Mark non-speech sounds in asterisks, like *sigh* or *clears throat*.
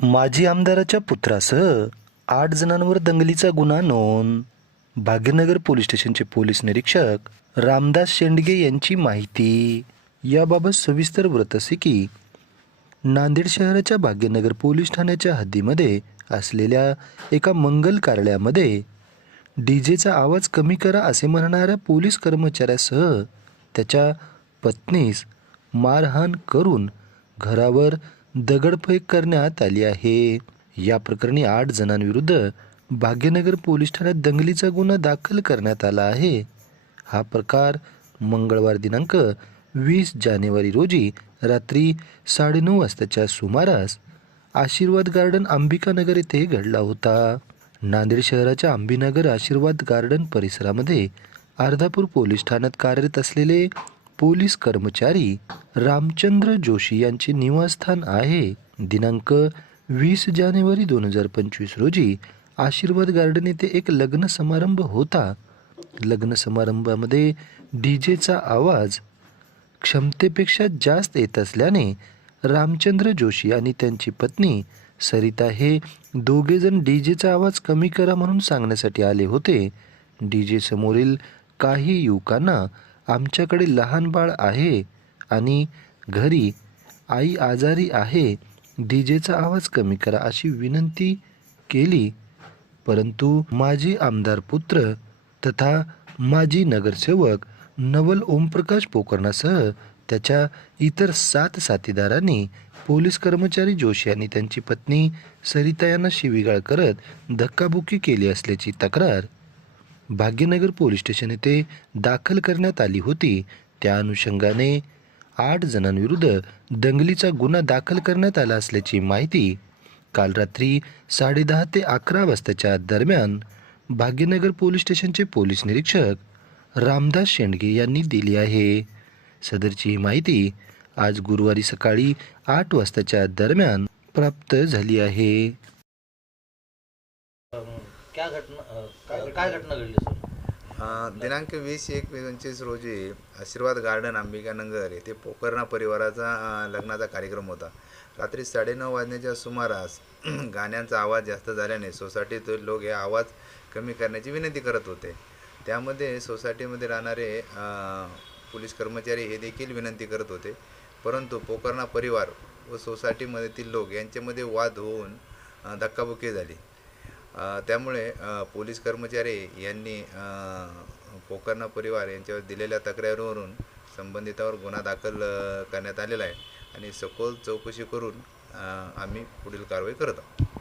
माजी आमदाराच्या पुत्रासह आठ जणांवर दंगलीचा गुन्हा नोंद. भाग्यनगर पोलीस स्टेशनचे पोलीस निरीक्षक रामदास शेंडगे यांची माहिती. याबाबत सविस्तर व्रत असे की नांदेड शहराच्या भाग्यनगर पोलीस ठाण्याच्या हद्दीमध्ये असलेल्या एका मंगल कार्यालयामध्ये डीजेचा आवाज कमी करा असे म्हणणाऱ्या पोलीस कर्मचाऱ्यासह त्याच्या पत्नीस मारहाण करून घरावर दगडफेक करण्यात आली आहे. या प्रकरणी आठ जणांविरुद्ध भाग्यनगर पोलीस ठाण्यात दंगलीचा गुन्हा दाखल करण्यात आला आहे. हा प्रकार मंगळवार दिनांक वीस जानेवारी रोजी रात्री साडेनऊ वाजताच्या सुमारास आशीर्वाद गार्डन अंबिकानगर येथे घडला होता. नांदेड शहराच्या अंबिनगर आशीर्वाद गार्डन परिसरामध्ये अर्धापूर पोलीस ठाण्यात कार्यरत असलेले पोलीस कर्मचारी रामचंद्र जोशी यांचे निवासस्थान आहे. दिनांक वीस जानेवारी दोन हजार पंचवीस रोजी आशीर्वाद गार्डन येथे एक लग्न समारंभ होता. लग्न समारंभामध्ये डीजेचा आवाज क्षमतेपेक्षा जास्त येत असल्याने रामचंद्र जोशी आणि त्यांची पत्नी सरिता हे दोघेजण डीजेचा आवाज कमी करा म्हणून सांगण्यासाठी आले होते. डीजे समोरील काही युवकांना आमच्याकडे लहान बाळ आहे आणि घरी आई आजारी आहे डीजेचा आवाज कमी करा अशी विनंती केली. परंतु माजी आमदार पुत्र तथा माजी नगरसेवक नवल ओमप्रकाश पोकर्णासह त्याच्या इतर सात साथीदारांनी पोलीस कर्मचारी जोशी आणि त्यांची पत्नी सरिता यांना शिवीगाळ करत धक्काबुक्की केली असल्याची तक्रार भाग्यनगर पोलीस स्टेशन येथे दाखल करण्यात आली होती. त्या अनुषंगाने आठ जणांविरुद्ध दंगलीचा गुन्हा दाखल करण्यात आला असल्याची माहिती काल रात्री साडेदहा ते अकरा वाजताच्या दरम्यान भाग्यनगर पोलीस स्टेशनचे पोलीस निरीक्षक रामदास शेंडगे यांनी दिली आहे. सदरची ही माहिती आज गुरुवारी सकाळी आठ वाजताच्या दरम्यान प्राप्त झाली आहे. क्या घटना अ, काय काय घटना? घडली सर? दिनांक वीस एक पंचवीस रोजी आशीर्वाद गार्डन अंबिकानगर येथे पोकर्णा परिवाराचा लग्नाचा कार्यक्रम होता. रात्री साडेनऊ वाजण्याच्या सुमारास *clears throat* गाण्यांचा आवाज जास्त झाल्याने सोसायटीतील लोक हे आवाज कमी करण्याची विनंती करत होते. त्यामध्ये सोसायटीमध्ये राहणारे पोलीस कर्मचारी हे देखील विनंती करत होते. परंतु पोकर्णा परिवार व सोसायटीमधील लोक यांच्यामध्ये वाद होऊन धक्काबुक्की झाली. त्यामुळे पोलीस कर्मचारी यांनी पोकरणा परिवार यांच्यावर दिलेल्या तक्रारीवरून संबंधितावर गुन्हा दाखल करण्यात आलेला आहे. आणि सखोल चौकशी करून आम्ही पुढील कारवाई करत आहोत.